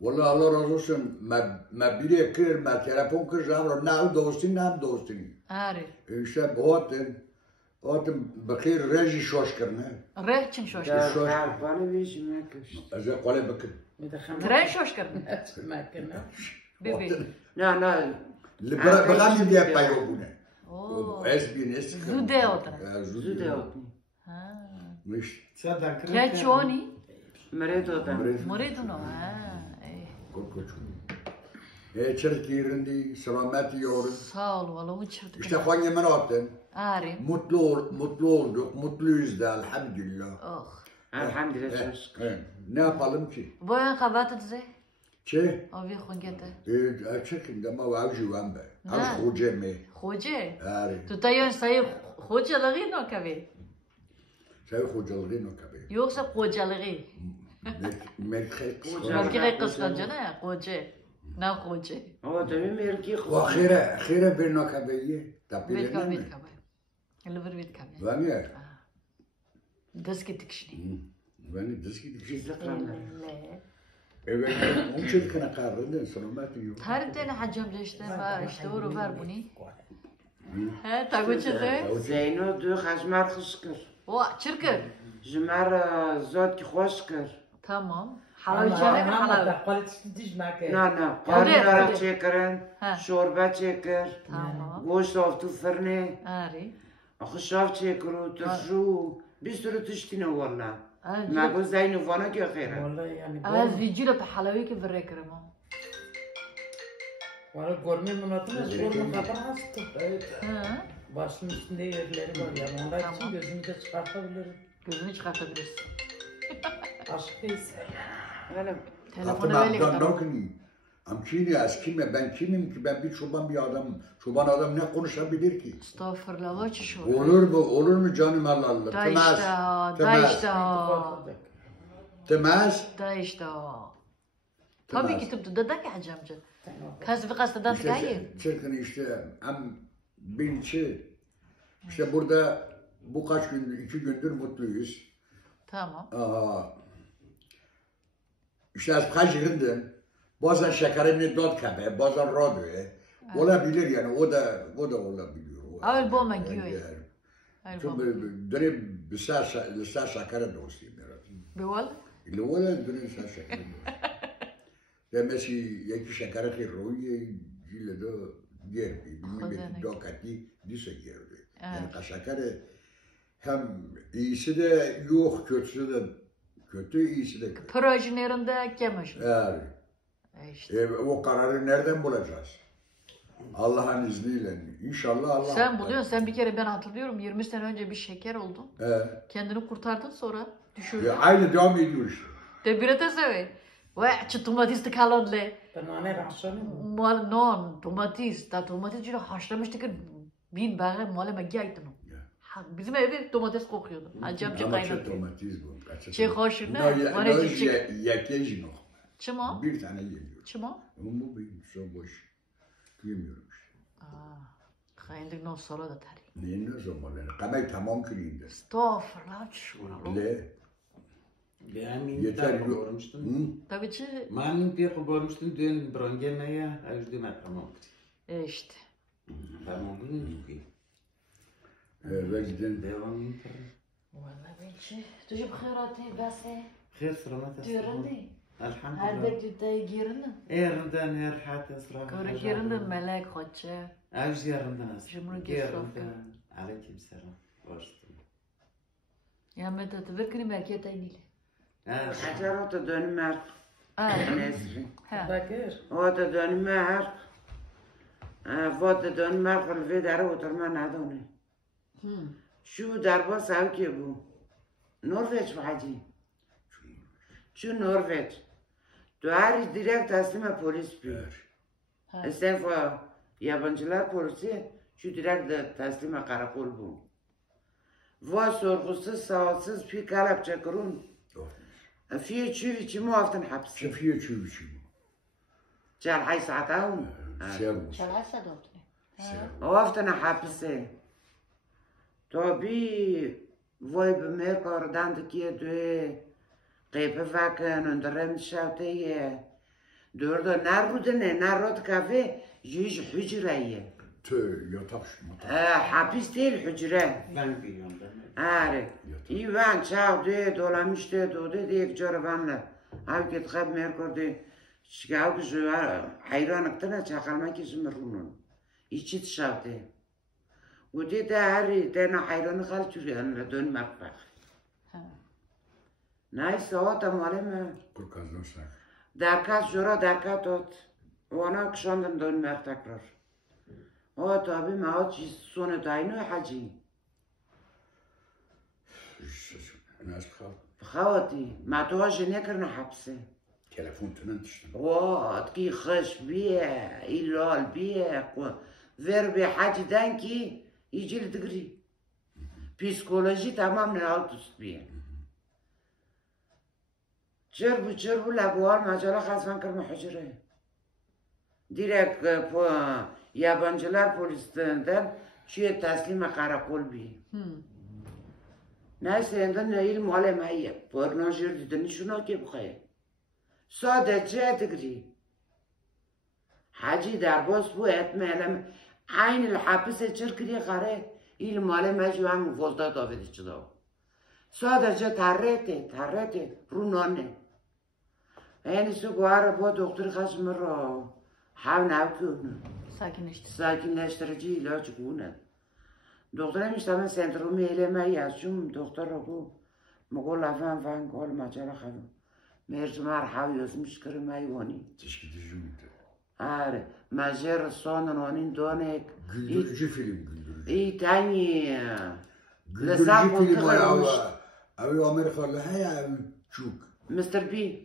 والله الله razı olsun. ما biri kır, ما telefon kır, zaman ne dostun ne dostun. Ari. İşte Otem bakir reji şoş kırne. Rej çim şoş kırne. kırne. Bana bir şey mi kırmış? Azı kale bakır. Tren şoş kırne. Bebi. Ne. Bagam diye payo bune. Oo. SBS. Zude otra. Zude otra. Ha. Miş. Keç oni? Mered otra. Moridu no. Ha. Korkunç. Çelik yerinde selameti yorum. Sağ ol valla uçurduk. İşte hangi menaatten. Ari. Mutlu olduk, mutluyuz da elhamdülillah. Oh. Elhamdülillah çok şükür. Ne yapalım ki? Boyan kabatı dize. Çe? Avi khungete. Çekin ama vavcı var be. Az hoca mı? Hoca. Ari. Tutayon sayı hocalığı no kavi. Sayı hocalığı no kabi. Yoksa hocalığı. Merkez. Merkez kıskancana ya hoca. Ne hoca? O da bir merkez. Ahire bir no kabiye. Vid kabi. Liver vid kabi. Var ya? Deski dikişni. Beni diski Gizli kramlar. Evet, onun şirkine kararında selameti yok. Her tane hacam işte oru var buni. He tagu çize. Zeyno du hazmat kışkır. O çirkir. Jmer zot ki hoşkır. Tamam. Halavcane mi halav? Ne. Karnara çekirin. Şorba çekir. Tamam. Goş oftu fırne. Ari. Akşaf çekiru, tuşu. Bir sürü tuştine valla. ما قلت زين فانك يا خير والله يعني أنا زيجي له حلوي كيف الركرمه Valla görme münatına sorma kadar hasta. Ha? Başının üstünde yerleri var yani. Onlar için gözümü de çıkartabilirim. Gözünü çıkartabilirsin. Aşkıysa. Öyle. Telefonu böyle kadar. Amçini askime ben kimim ki ben bir adamım. Çoban adam ne konuşabilir ki? Estağfurullah var şu. Olur mu canım Allah Allah. Da işte. Da işte. Tabii ki tıptı da hacamcı. Kasbi kastadan tıkayı. Çirkin işte binçi. İşte burada bu kaç gündür, 2 gündür mutluyuz. Tamam. İşte az kaç gündür. Bazen şekerimi dört kabe, bazen radyoya. Olabilir yani, o da olabilir. Avl bomba giyiyor. Çünkü dönüp lisans şekeri dostuyum. Beval? Levola dönüp lisans şekeri dostuyum. Demesi yeki şekeri khirroye, jile de gerbi. Bilmem dokati dise gerbi. Yani şekeri hem iyisi de yok, kötüsü de kötü, iyisi de kötü. Projelerinde kemiş. Evet. İşte. O kararı nereden bulacağız? Allah'ın izniyle. İnşallah Allah. Sen buluyorsun. Sen bir kere ben hatırlıyorum 20 sene önce bir şeker oldun. Kendini kurtardın sonra düşürdün. Aynı devam ediyor işte. Tebirete sevi. Ve domates de kalonle. Ben ona rahatsızlanıyorum. Non, domates. Da domates cüre haşlamıştık ki bin bağır maleme giyaytın. Bizim evde domates kokuyordu. Hacamcı kaynatıyor. kaynatıyor. Ama domates bu. Çek hoşun ne? Bana yakeci yok. Çimo? Bir tane geliyor. Çimo? Ama bu benim son boş. Yemiyorum işte. Kayındık no solo da tari. Neyin ne zaman? Kamay tamam kırıydı. Estağfurullah şuralı. Le. Ben Yeter bir görmüştüm. Tabii ki. Ben bir görmüştüm dün brongemeye ajdım tamam. İşte. Tamam bunu Vecden. devam edin. Vallahi belki. Tujib khairatı bası. خير سلامات. Diyorandi. الحمد Her لله. beklitte girindi. Erinden her hatta sıra. Kırık yerinde melek hoca. Avcı yerinden az. Cumhur Gesofka. Aleyküm selam. Başladım. Ya meta tebirkini merkete inili. Hacer o da dönmer. Nesri. Ha. Bakır. O da dönmer. O da dönmer. Kılfı dara oturma nadone. Şu darba savki bu. Norveç vacı. Şu Norveç. Duvarı direkt taslima polis büyür. Sen fa yabancılar polisi şu direkt de taslima karakol bu. Va sorgusuz savaşsız bir kalap çakırın. في تشوفي تشي مو افتن حبس Şefiye çürüçü. جال حي ساعتهم Sev. Şalasa doktor. وافتن حبس تو بي فوي بميركو ردان كي دو قیپه فکن اندرم شوته دورده نرودنه نرود کافه جیش حجره تو yatak حبیس değil حجره Ben biliyorum ben. آره ایوان چاو ده دولمشته دوده دیگه جور وانله او که تخب میر کرده شکاو که جو حیران اکتنه چاقل ما که زمرونون ایچی تشاوده و ده هری ده نه حیران خال چوری انه دون مقبخ نه ساعت مالم kurkazlarsak. درکات جورا درکات ات وانا کشاندن دون مق تکرار تابی ما چیز سونه داینو حجی Nas kal. خواتي ما توجه نكرنا حبسه Telefon tünentiştim. تكي خش بيه إلال بيه ver bir haciden ki يجي دقري psikoloji tamamen alt üst bir. Çırpı laguar macera kazman kırma hücre. Direkt yabancılar polisinden şeye teslime karakol bir. Neyse yandan neyil muallemeye pornojur dedin şuna ki bu kayı. Sadece degri. Hacı derbos bu etmeyelim. Aynı hapise çırkırı kare il mualleme şu an volta daveti çıdav. Sadece tarrete runone. Yani şu guara bu doktor kaçmır havna kunu. Sakinleştirici ilaç kunu. Doktorum işte ben sendromu eleme yazıyorum. Doktor oku. Mugol afan van gol macera khadım. Mercumar hav yazmış kırmayı onu. Teşkidici miydi? Are, majer sonun onun donek. Güldürücü film, güldürücü. İyi tani. Güldürücü film abi Amerikalı hay çok. Mr. B.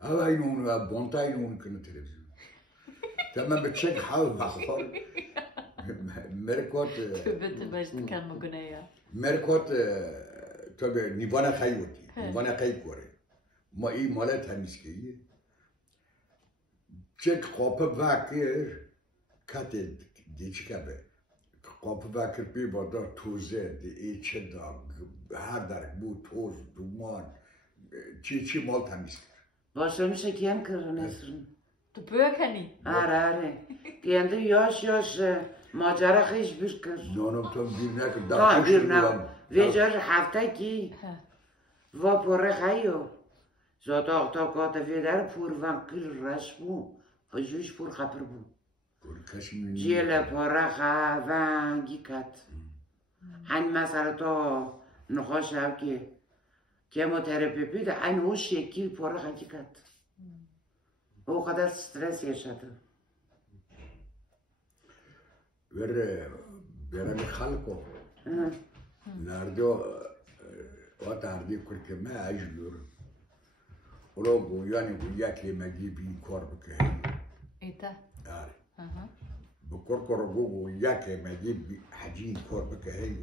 Abi aynı onu, bontayını onu kını televizyon. Tamam bir çek hav bakar. Merkot. Tövbe başta kalma güneye ya. Merkot tabi nivana kayıvati. Nivana kayıp var. Ma iyi malet hamiskiyi. Çek kapı bakır. Kated diçkabe. Kapı bakır bir bada tuze de içe da hadar bu toz duman çiçi mal hamiskir. Başlamış kim kırın esrin. Tu böyle hani. Are. Kendi yaş macera hiç bir kır. Nonum tam bir ne kadar. Tamam bir ne. Vecer hafta ki. Vapore hayo. Zata oktavkata vedar pur van kil rasmu. Fajuş pur kapır bu. Ciele pora van gikat. Han mesela to nhoş av ki kemoterapi bir de aynı o şekil pora hakikat. O kadar stres yaşadı. Verami halko. Nerede o tarihte kurkeme acılıyor. Orogo yani bu yakleme gibi korku. İta. Yani. Bu korku yakleme gibi hacin korku hey.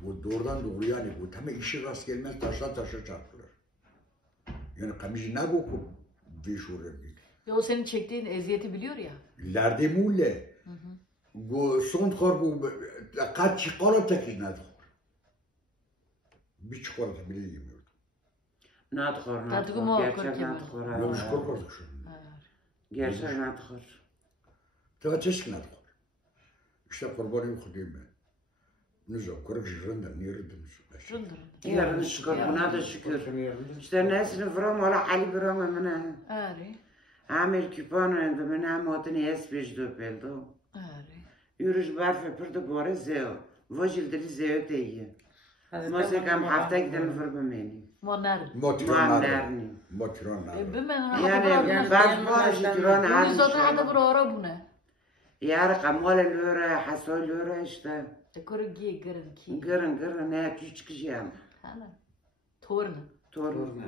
Bu doğrudan doğru yani bu tam işi rast gelmez taşa çarpılır. Yani kamışı ne bu bir şuraya. Ya o senin çektiğin eziyeti biliyor ya. Lerde mulle. Bu son korku kaç çikolata ki ne? Bir çikolata bile yemiyor. Nadkhor. Gerçek nadkhor. Yok şu korku şu. Gerçek nadkhor. Tabii çeşit nadkhor. İşte kurbanı kudayım ben. Nüzü korku jırından nereden Rındır. Yarın şükür buna da şükür. İşte nesini vuram ola Ali vuram amına. Ari. Amel küpano ende mena motini espeş döpeldo. Ari. Yürüyüş barfe pırdı bore zeo. Vojil dili zeo teyi. Mosekam hafta giden vurbameni. Monar. Monerni. Motiron. Bimen Yani ben var jitron Biz harbi. zaten hada bir ara bu ne? Yar kamole lüre, hasol lüre işte. Koru giy gırın ki. Gırın ne küçük jiyam. Hala. Torna. Torun.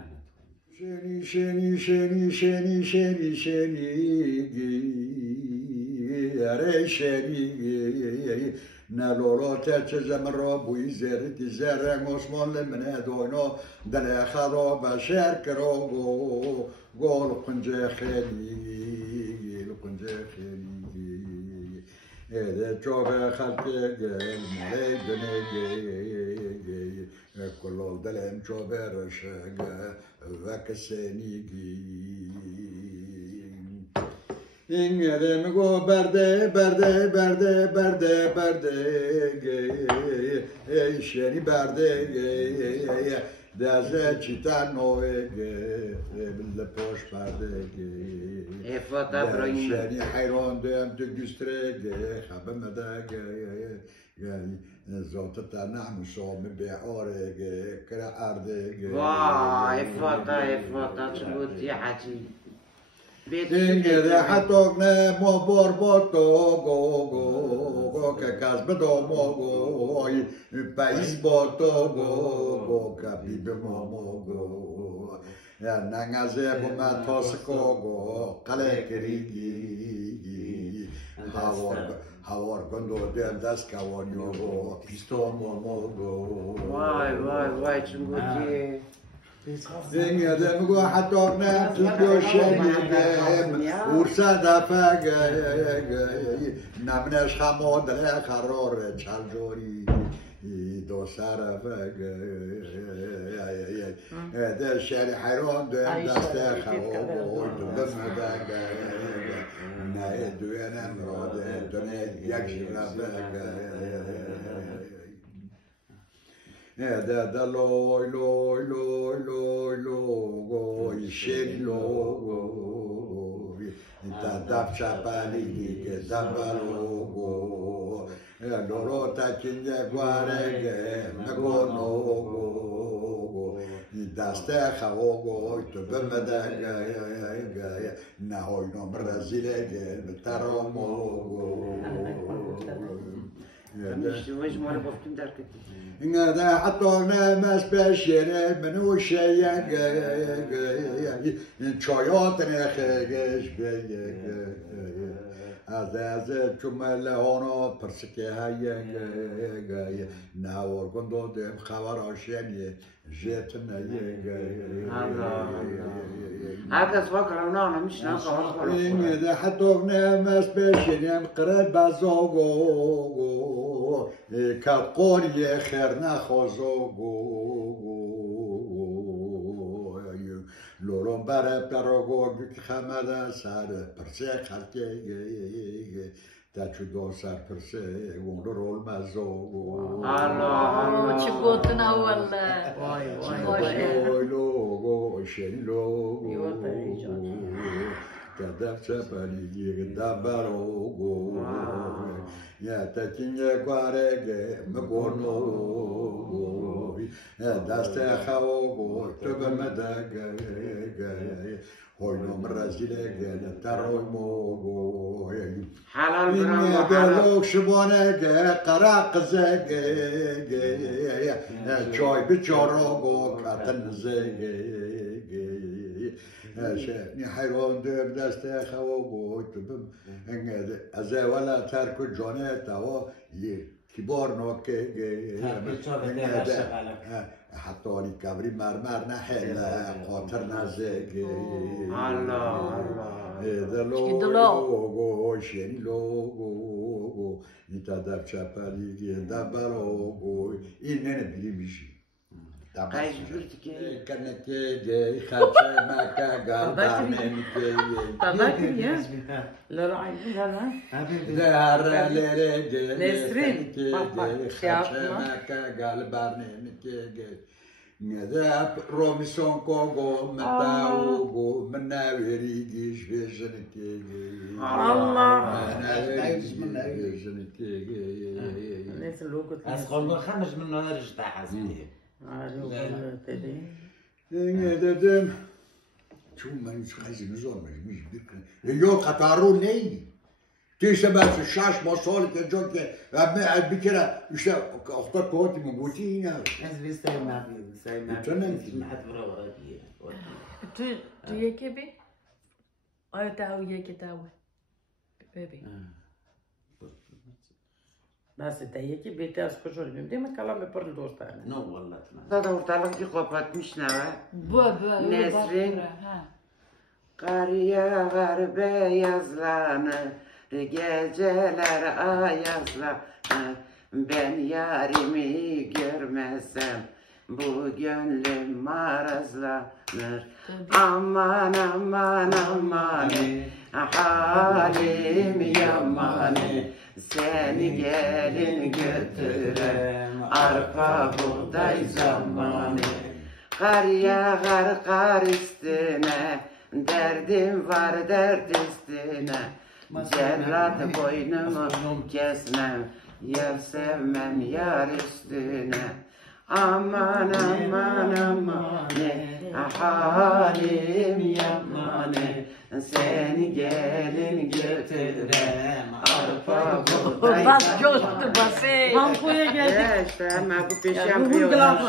Şeni yare şeni naloro terçe zemra bu izeri dizere Osmanlı mene doyno dele kharo başer kro gol kunce kheli ede çobe halke gel mele dene کلال دلم چو برشگه و کسنیگی این یادم گو برده شنی برده دازه چیتا نوه بل پوش برده افاتا برایم شنی حیران دیم تو گستره خبه مده زوت تنعم شوم بعاره كرا عرده وای افاتا چبوتی حجی اینگه حتی نه ما بار گو که کس بدو گو پاییز گو که بی به گو نگازه بوم تاس گو قله کریگی هوار کندو دل دست کوانیو پیستون گو وای چبوتی اینگه دمگو حتی نه تو شنیدم ورسا دفعه نمنش خمادره قرار چل جوری دو سرفه ده شهر حیران دویم دست خواه دمده نه دوینم راده دونه یک شرفه ده لوی شیل لوی تا دب چپالی که دبلو لورو تا کنجه گوارگه مگونو دسته خواهو تو بمده نهای نام رزیلگه بترامو نشتوش ما رو گفتیم در کتی اینگه حتی نمس بشیره منو شیگ چایات نخیگش بیگ از چمل آنا پرسکه هایگ نوار گندو دیم خبر آشینی جت نیگ هرکس فکر اونا میشنم خبر اینگه حتی نمس بشیریم قرب بزاگو که قولی خیر نخوزاگو لورم بره پراگو که خمده سر پرسه خلکه تا چو دو سر پرسه اون رول مزاگو چه گوتن اوله وای لوگو شنی لوگو کدف چپالی دبروگو یا تکینگه گوارگه مگونو دست خواهو تو بمدگه هوینو مرزیلگه نتروی موگو حلال اینگه دلوک شبانگه قراقزگه چای بچاروگو کتن زگه نی حیران دم دست خواهو تو بم از اولا ترک جانه تاوا کبار نوکه حتی آنی کبری مرمر نحله قاطر نزگه دلوگو شنی لوگو نیتا دب چپالیگی دبروگو این نه بیلی میشی قایش بیرتی که کنکه خرچه مکه گردانه میکه بابا کیه؟ لورا عیبی لالا در لرگه نسرین خرچه مکه گردانه میکه نداب رومیسون کوگو متاوگو مناوریگیش ویژنکه الله ناس الوقت از خالق خمش من نارش تحزیه اینگه dedim چون من خیلی نزارمش میشه بکنم یا قطارو نی تیشه بس 6 سال که جا که بکره ایشه اختار کهاتی مگوتی اینه از ویستای مبید تو نمیتونی محد برا وادیه تو یکی بی؟ آیا داو یکی داوه ببین بس تا یکی بیته از کجا میدیم کلام پر دوستانه نه والله دادا ورتالان که خوبت میشنوه نسرین قریه غربه yazlanır geceler ayazlanır ben yarimi görmezsem bu gönlüm marazlanır. Aman aman aman halim yaman, seni gelin götürem arpa buğday zamanı. Kar yağar kar üstüne, derdim var dert üstüne. Cellat boynumu kesmem, yar sevmem yar üstüne. Aman aman aman halim yaman, seni gelin götürem arpa buğday. Bas coştu bası. Hampoya geldik. İşte ama bu Ruhun peşin glafı.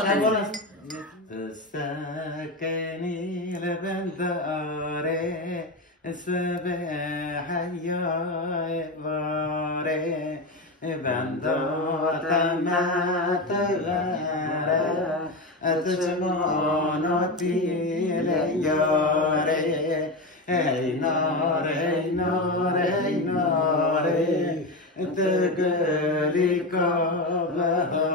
تسكني لبنداري سبح يا واري بندار ما تغاري أتجمعناتي لياري أي نار أي نار أي نار تقلي كبهاري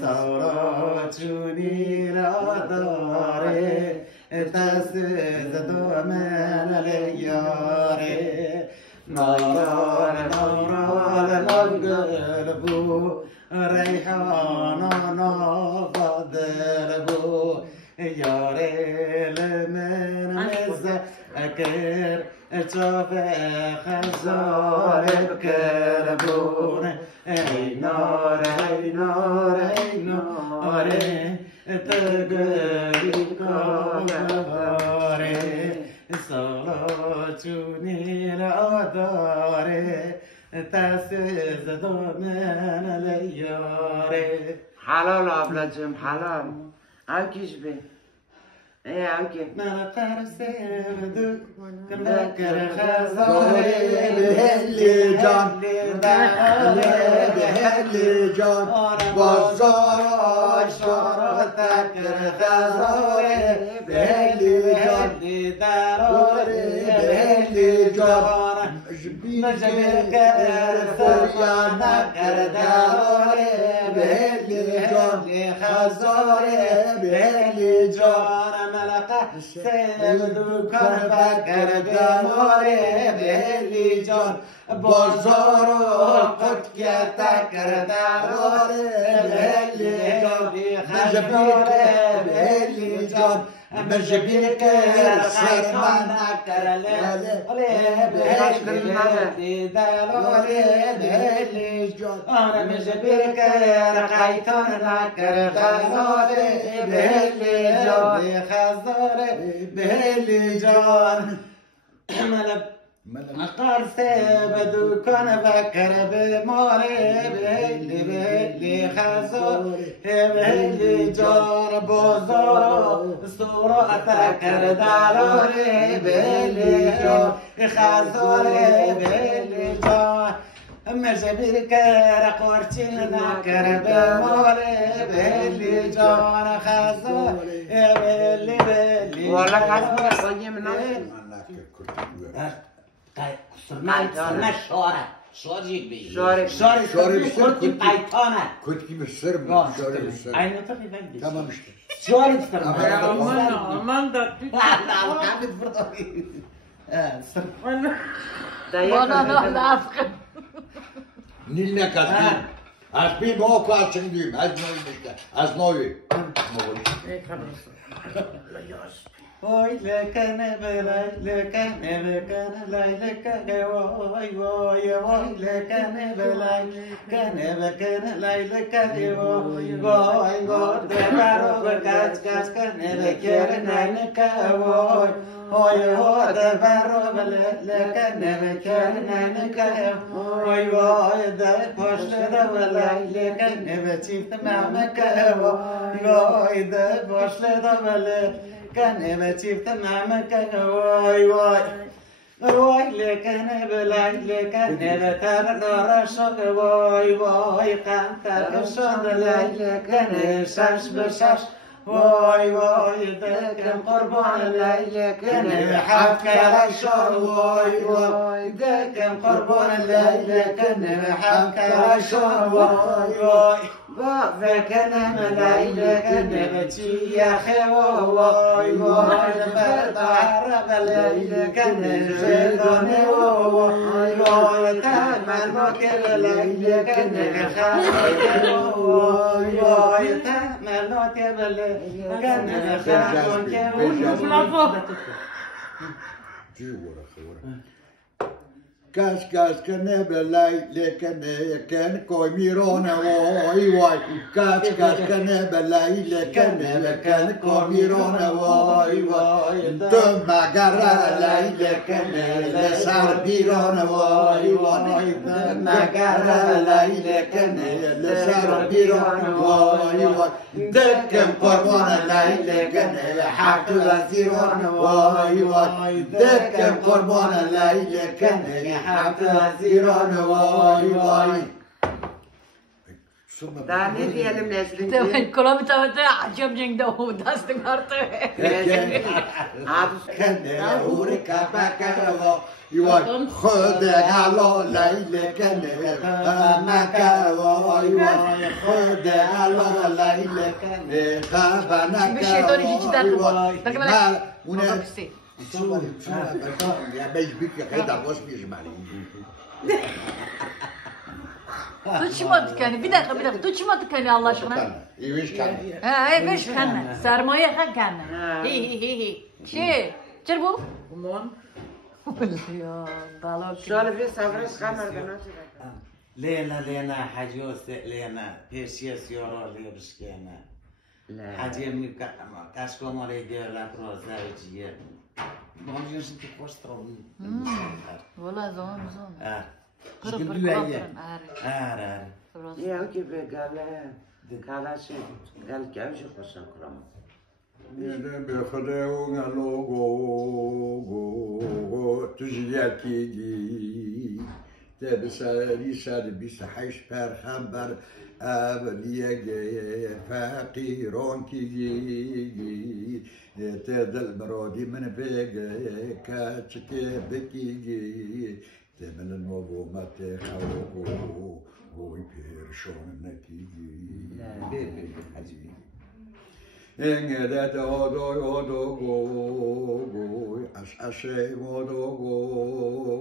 ساراتوني لا داري تسد دومن لياري نار نار القلبو ريحانا نفضلبو ياري لمن مزكر شوف خزار بكربون اي نار اي نار اي نار تقلي كباري صلاتوني الأداري تسز دومن لياري. Halal ablacığım halal. Al kişbi. Al ki. من ترسمدك كنكر خزاري بهلي جان بهلي جان بازار اشارتك خزاري بهلي جان بهلي جان جبينك فريانا كرداري بهلي جان خزاري بهلي جان ملقا سيبدو كربكر دماري بهلي جان بازار قد يتكر دماري بهلي جان خزاري بهلي جان مجبينك خيرنا كرلي بهلي جان أنا مجبينك رقيتنا كرغزاري بهلي جان خزاري بهلي جان قرصي بدو كان بكر بماري بهلي بهلي خزاري بهلي جان بازار صورة تكر داري بهلي جان خزاري بهلي جان مجبير كرق ورتينا كرب مولي بهلي جان خزار بهلي بهلي. والله حسبي قوي من عليه. قصرنا شارع شارع بي شارع كنت قيطانة كنت بالسرب شارع بالسرب. aynı tabii ben de. Tamam işte. Şöyle isterim. Aman da. Allah kabit burada. Bana ne laf. Nilne katli. Az bir moku açın diyeyim. Az noyu işte. Az noyu. Oy lekene belay lekene lay lekene oy oy oy lekene belay lekene lay lekene oy oy oy de baro kaç kene lekene oy oy oy de baro lekene lekene oy oy de poşle de belay lekene çift mamaka oy oy de poşle de belay كان بتشيف تمامك واي واي واي لكن بلاي لكن بتر درشق واي واي كان ترشق لاي لكن شاش بشاش واي واي دكم قربان لاي لكن حبك رشق واي واي دكم قربان لاي لكن حبك رشق واي واي با وکنه ملایله کنه بچی یا خوا وای وای بردار ملایله کنه زدانه وای وای تمن ما که ملایله کنه خواهی وای وای تمن ما که ملایله کنه خواهی Kas kanne belai lekane ken koi mirona woi woi kas kanne belai lekane ken koi mirona woi woi tum magara lai lekane le sar pirona woi woi tum magara lai lekane le sar pirona woi woi dekem kormona lai lekane haktu pirona woi woi dekem kormona lai lekane حتى واي واي داني في علم نسلين كلام تبعته عجب جنده ودست كارته كان أوريك بكرة يوان خد على ليلة كان ما كواي واي خد على ليلة كان خبنا بالشيطان يجي تدخل لكن لا يا بيش بيك يا قيد عباس بيجمعني تو چی ما تکنی؟ بیدقیقه تو چی ما تکنی الله aşkına؟ ایوش کنه ایوش کنه سرمایه خد کنه هی چی؟ چرا بو؟ Uman. یا بالا شال في سفرش خمر بنات لينا حجوس لينا بيشيا سيارة لي بشكينا حاجة مني كاشكو مري جالا كروزا وجيه ما يجوز تكوسترون والله زون شكل بيعيا يا اوكي بقال كالاش قال كاوش خوشن كرام بخدا ونالوغو تجياتي تبسالي سال بيسحيش بر خبر أبليجي فقيرون كيجي تدل برودي من بيجي كاتشكي بكيجي تمن الموضوع ما تخوفو ويبيرشون نتيجي لا بيبي حجي Engede odo goy ashe odo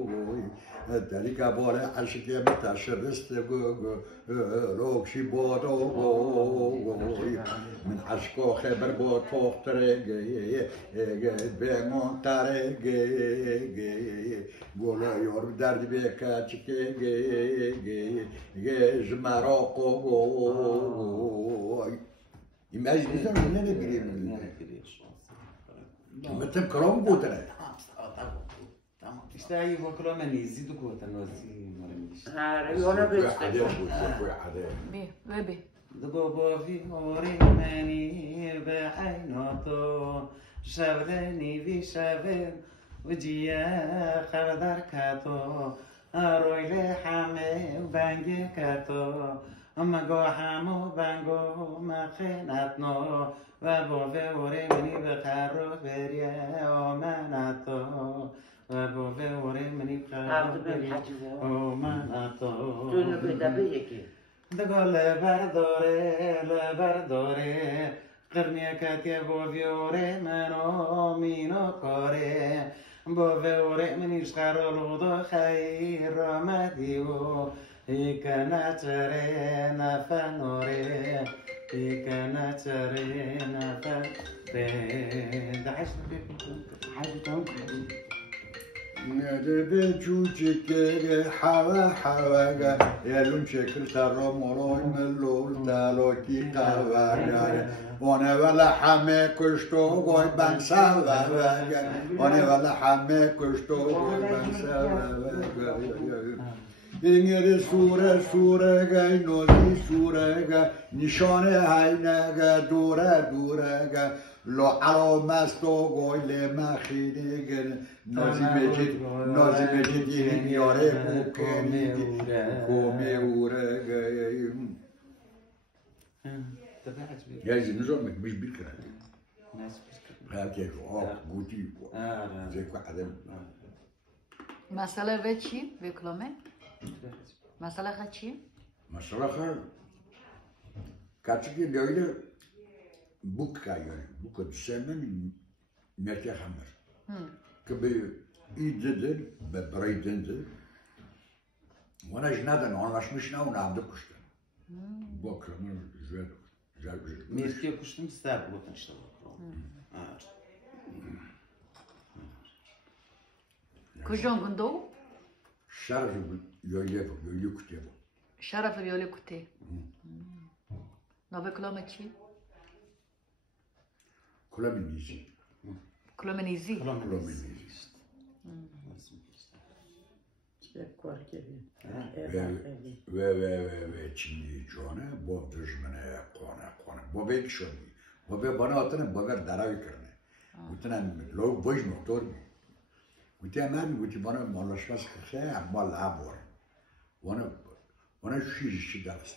goy dalika bore ashike mtashrist go rokshi bodo goy min ashko khabar bo toxtre ge be montare ge gola yor dard be kachike ge jmaroko goy Imagine ça, on est les ما تذكرون بوتنا تشتاي وكلو من يزيد كوتا نوسي مرميش يونا بيست بي دقوبو في هوري مني بعيناتو شغلني في شغل وجيا خردر كاتو اروي لحمي وبنجي كاتو اما گو همو بنگو مخینتنو و با وری منی بخرو بریه آمنتو و با وری منی بخرو بریه آمنتو تو نبیده به یکی دگو لبرداره قرنیه کتیه با ویوره منو مینو کاره با وری منیش خرالو دو خیر آمدیو إيكنا ترينا فنوري إيكنا ترينا فنوري دعشنا بيكم حاجتهم ندبي جوجك حوا يلون شكل سر مروي ملول تالوكي قواقا وانا ولا حمي كشتو قوي بنساوا وانا ولا حمي كشتو قوي بنساوا İngeri sure gay nozi sure gay nişane hayne gay dure lo alo masto goy le machine gen nozi mecid yeni yore kukeni kome ure gay ya zinizom mش bikra herkes o guti zeko adam مسئله به چی؟ به کلامه؟ مسئله خود چیه؟ مسئله خود Kaçık böyle bu kayıyor. Bu kadar merkez hamur. Gibi iyidir ve braydendir. Ona jnadan anlaşmış ne onu aldı kuştu. Bu akşamı güzel. Merkez kuştum ister bu işte. Kujun günde Şarjı yöyle kutuyor. şarafı yöyle kutu. Nove kilometre. Kulaminizi. Kilometre. Kulaminizi. Ve Çinli çoğuna bu düşmene kona. Bu belki şöyle. Bu bana atının bu ver daravi kırne. Bütün log boş motor. Bütün hemen bütün bana mallaşmaz kırsa mal abor. Ona şu işi ders.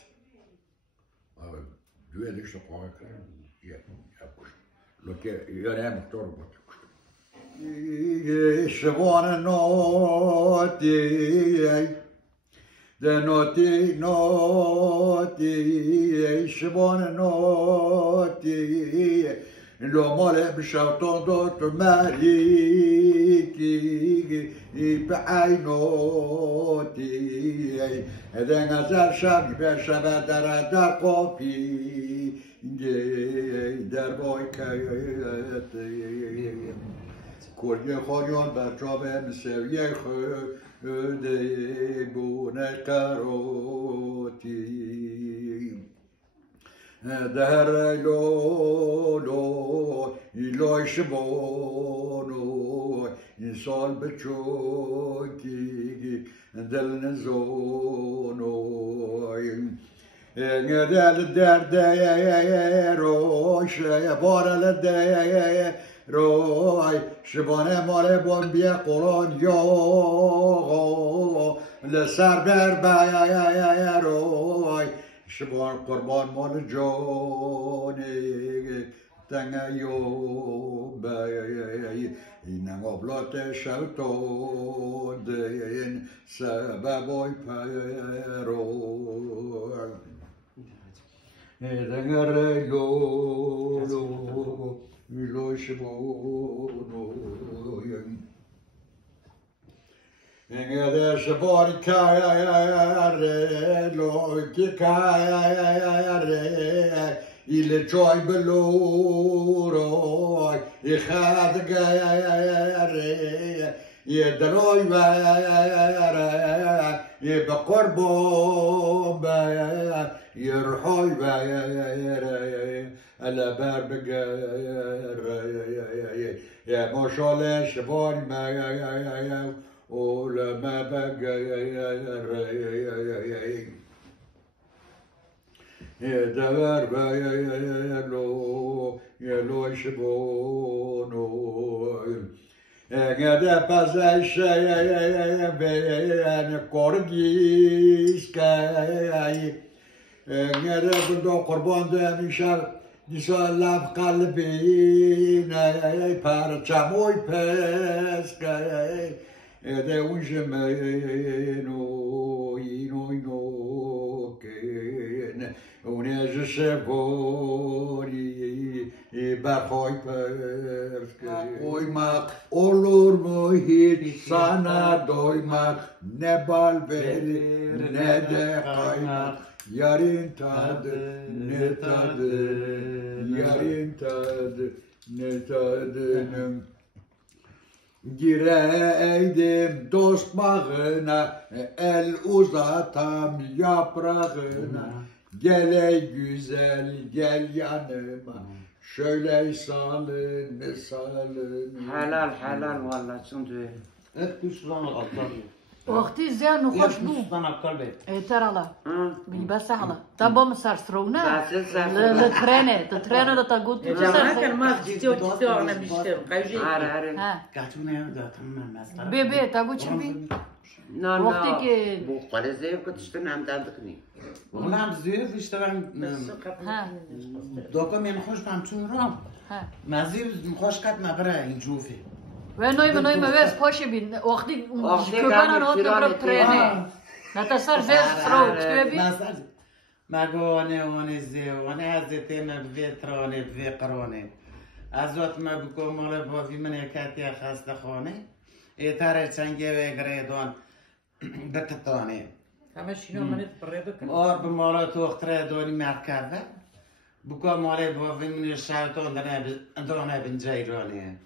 Abi düğün işte koyaklar yapmış. Loke yöne motor bu. Şevana noti, de noti, şevana noti, lo male bişavton dot maliki, ibay noti, eden azar şabi beşava dar kopi, der boy kayet. Kolye خواریان بر جا به مسویه خده بونه قراتی در لولو ایلای شبانو این سال به چوکی دل نزانو دل درده روشه بارل ده روی شبانه مال بی قرآن یا لسر بر روی شبان قربان مال جانی تنگیو بی این قبلات شوتون دین سببای پیرون دنگر لولو Miloš vonujem. Engede şebari kayare, loki kayare, ile çoy beluroy, ihad kayare, yedroy vayare, yebeqorbon vayare, yerhoy vayare. ألا بربقر يا مشالة شبان ما ولا ما بقى يا دبر يا لو شبونو قد بزش بين كورجيس كاي قد بدو قربان ده میشم Nişallah kalbine parçamoy peske de unjemeno ino ken uneje şevori barhoy peske oymak olur mu hiç sana doymak ne bal verir ne de kaymak yarın tadı ne tadı yarın tadı ne tadının gireydim dost bağına el uzatam yaprağına gel ey güzel gel yanıma şöyle salın halal halal vallahi çünkü hep kuşlan aktar. وقتی زیاد نخوش بو Kuşlan aktar be. ایتر الله بی بس الله تبام سرسرونه لترنه تا گوت جمعه کن ما جیتیو آنه بیشتر قیجی آره ها Kaçın ya da tamam mesela. بی تا گوت چی بی نه وقتی که bu قرزه کتشتن هم دادک نی Ulan ziyet işte ben ها دوکم من خوش کنم چون رام ها مزیر خوش کت مبره این جوفی. و نوی وز پاشه بین وقتی کبان آن تو برای ترنه نتا سر زیاد سراو چی بی مگانه آن زیوانه از تیم ویترانه ویقرانه ازات ما بکن مال بافی من یکتی خسته خانه ایتر چنگه و گریدان بکتانه همه شینو منت پره بکن آر به مالا تو اختره دانی مرکبه بکن مال بافی من شایطان دانه بن جیرانه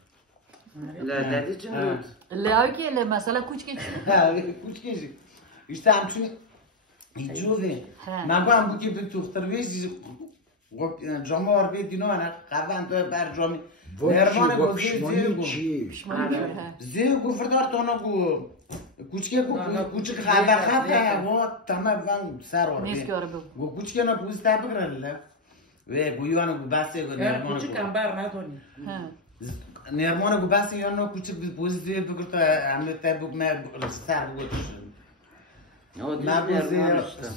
لا دادی چون بود اللي هاكي اللي مثلا كوچ kuch kişi. İşte hamçın ijude. Ben bu ki bir tuhtır vezi جامعه رو بیدینو نه قبلا تو بر جامعه نرمانه گو زیر گو فردار تانا گو کوچکه کوچک خبر خبره و تمام وان سر گو کوچکه نه بوز تا بگرله و گویوانه گو بسته گو نرمانه کوچک انبار ندونی نرمانه گو بسته یا نه کوچک بوز دی بگرت همه تا بگ ما سر بگوش ما بوزی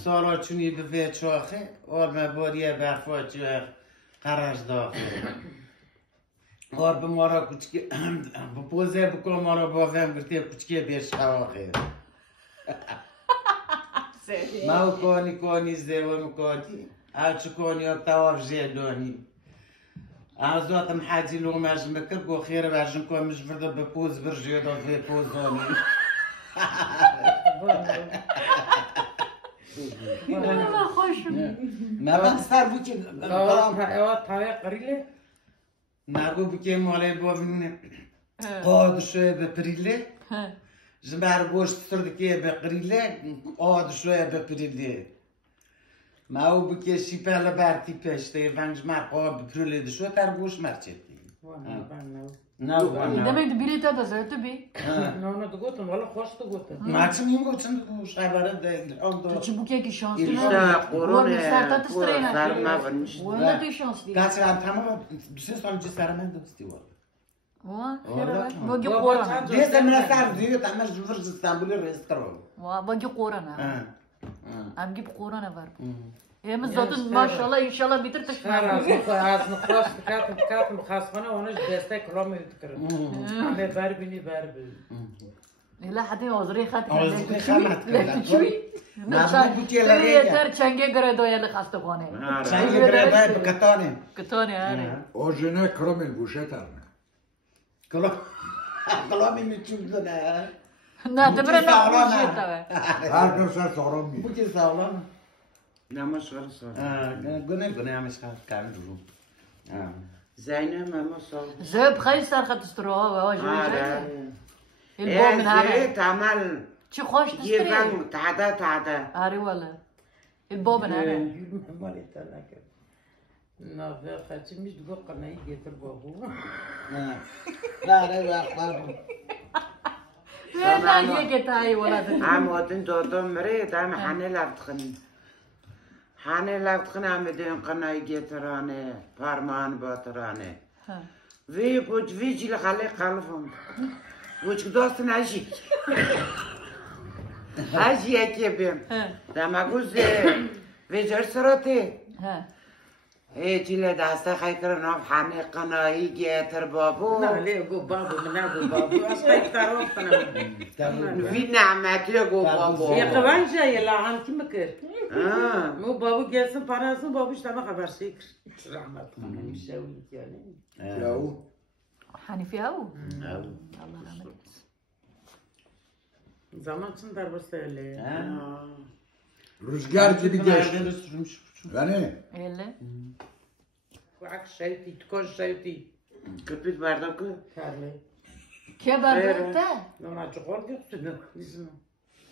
سالا چونی به وی چاخه اور ما باریه برفا چه قرار داخل اور به مارا کوچکی به پوزه بکن مارا با ویم گرتی کوچکی بیش خواهی ما کانی زیوان کانی آج کانی اب تواف جدانی ازاتم حاجی لو ماج مکر گو خیر واجن کو مش برده به پوز برجه دو به پوزانی والله خوش ما بخسر بو که اوا تاوی قریله نگو بو که مالی بابینه قاد شوی به پریله جمعر گوشت سرد که به قریله قاد شوی به پریله ما او بو که شیپل برتی پشته ونج مر قاد به پریله دشو تر گوش مرچتی نه demek de bilet da zaten bir نه دگوتن ولی خوش دگوتن ماچم این گوتن گوش خبره ده تو چی bu ki şanslı İşte korona sarma ne varmış. ولا تو şanslı Kaç an tamam bir sonra cesaremen dostu var. وا باقي قورنا Diye de biraz daha diyor tamam juvur İstanbul'u restoran. وا باقي قورنا am gibi قورنا var hem zaten maşallah inşallah bitir هر taşlar از نخواست کاتم خاصخانه اونش دسته کلام میتکرم همه بر بینی بر بینی لا حتى عذري خاطر عذري خاطر لا شوي نعم بوتي لا ريجا تر چنگه گره دویا لخسته خانه چنگه گره دویا بکتانه کتانه آره اوجنه کرومل بوشتارنه کلامی میچوب نه نه دبره نه بوشت هر کسر سارم می بوکی ساولان Namaz var sağ. گونه همش کار رو Zeynep ama sağ. زب خیلی سرخط استراها و آجوی البوم من هره تعمل چی خوش يبان تستري تعدا آره والا البوم من هره مالی تنکر نه خاطی میش دو قنایی گیتر بابو نه نه نه یه گتایی ولا هم وقتن دادم مريض هم حنه لفتخن هم بدون قنایی گیترانه پارمان باترانه وی بود وی جیل خاله قلبم وچ دوست نجی هجی یکی بیم دماغوز وی جر سراته جیل دسته خیلی کرن همه قنایی گیتر بابو نه لیگو بابو من نگو بابو اصلا اکتراف کنم وی نعمتی گو بابو یقوان جایی لاغم کی مکر مو بابو gelsin parasını بابو işte bak haber şey rahmet kanım şey yani او حنيفي هاو الله رحمة zaman için darbası öyle rüzgar gibi geçti. Yani öyle Kuak şeyti tkoş şeyti köpük bardak karlı كبر ده ama çok korkuyorsun bizim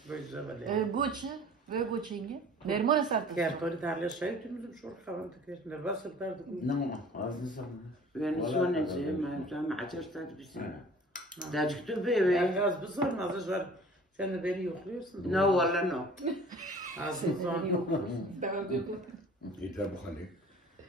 böyle böyle قوتش ve قوتشينجي درمان سرت Kertori tarla şeyti bizim şu kavan tıkır nervası tardık نه عزیزم Venezuela'cı ben macerstad bizim. Da çıktı be. az bir sormaz var sen de beni yokluyorsun No valla no. ağzın son yok yeter bu hali.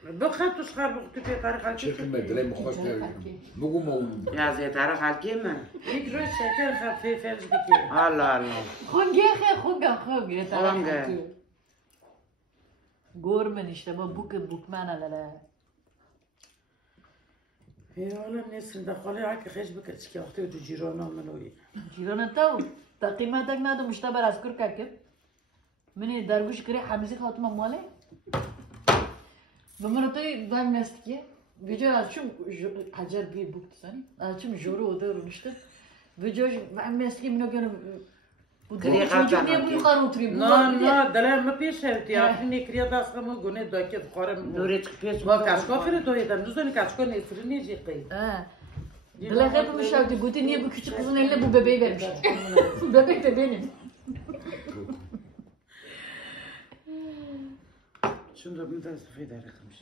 بخاطر شخار بختي في طريق Çıkın medre muhas ne? Bugün oldu. Ya zetara halki mi? يجري الشكر خفيف بكي Allah Allah. خونگه خیر خونگه خونگه خونگه. گورمن işte bu bukman alala يا ولا الناس ندخلي هاك خيش بك تشكي اختي وتجيرونا منوي جيران تو تقييماتك نادو مشتبر اذكر كاك من درويش كري حمزه خاتم مالي بمرتي ben mesleki. Video açım Hacer bir bu sani. Açım joru odur işte. Video ben mesleki mi ne bu çocuk niye bu yukarı oturuyor? نه دلم ما پیش شد یا میکریا دست ما گونه داکت خورم نورت پیش با کاشکا فر دویدم دوزانی کاشکا nesiri ne ciddi Dilek hepimiz şartı. Guti niye bu küçük kızın eline bu bebeği vermiş? Bu bebek de benim. Şunu da bir fayda rakmış.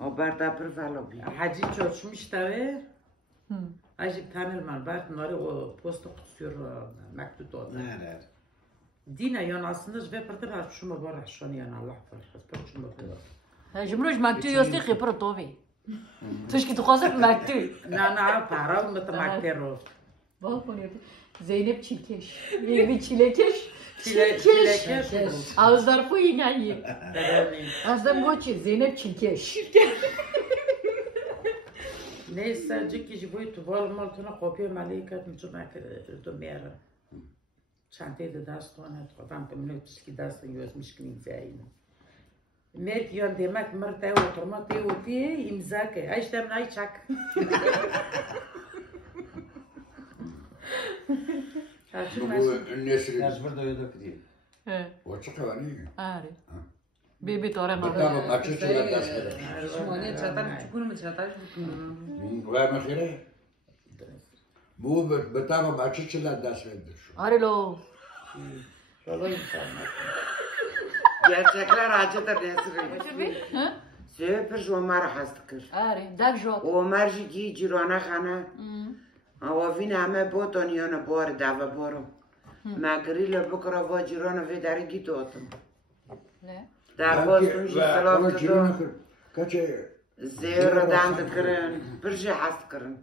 O barda bir valobi. Hacı çalışmış tabi. Hacı tanırman bak bunları o posta kutuyor mektup oldu. Ne? Dina yan aslında ve pırtır şunu var şunu yan Allah var. Şunu var. Jumruj maktu yosti khipra tovi. Tuş ki tuqasıp maktu. Ne para mı tamaktero. Bak bunu yapıyor. Zeynep Çilkeş. Bir çilekeş. Çilekeş. Ağızlar bu yani. Ağızdan bu çi Zeynep Çilkeş. Neyse ciki bu tuval maltına kopya malikat mutuna to mera. Çantayı da ders tona tutam temne pişki dersin yazmış ki zayin. Mert yan demek mırtaya oturmak diye otiye imza ke. Ayştem nay çak. Bu nesri. Tecrübe doyuduk değil. He. O çıkıyor ne? Ari. Bebi tore Tamam mağara. maçı çıkıyor ders eder. Şumane çatar çukurunu çatar. Ve mehire. Bu tamam maçı çıkıyor ders eder. Ari lo. Şöyle insanlar. Gerçekler acıdır nesri. Tabii. Ha? Söpür Ömer hastıkır. Ari. Dag jok. Ömer ji cirona khana. Avin همه بوتونیون بار دعوا بارو. مگری لبکر و جیران و داری گیت آتم. Ne? در باستون جی سلام تو Kaçı? زیر دند کرن، برجی حست کرن.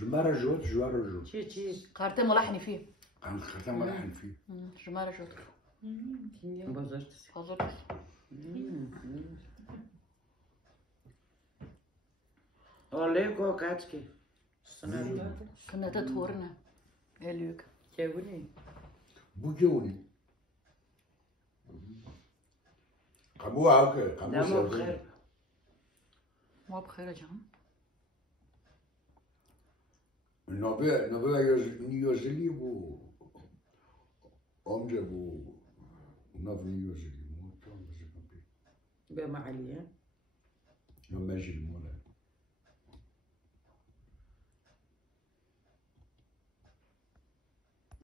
جمارة جوت جوارة جوت. Çi. Karte ملحني فيه. عن ختم رايحين فيه. جمارة جوت. Bozartısı. Hazır. Olego kaç ki? Sünnete toruna. Elük. Kevuni. Bu kevuni. Kamu avke, kamu Damo sevdi. bخير. Ma bخير canım. Nove Niyozeli bu. Amca bu. Nov Niyozeli. Be mahalliye. No mecil mola.